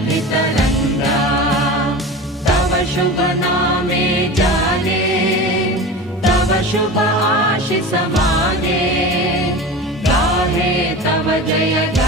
सुरभितरङ्गा तव शुभ नामे जाने तव शुभ आशिष माने गाहे तव जय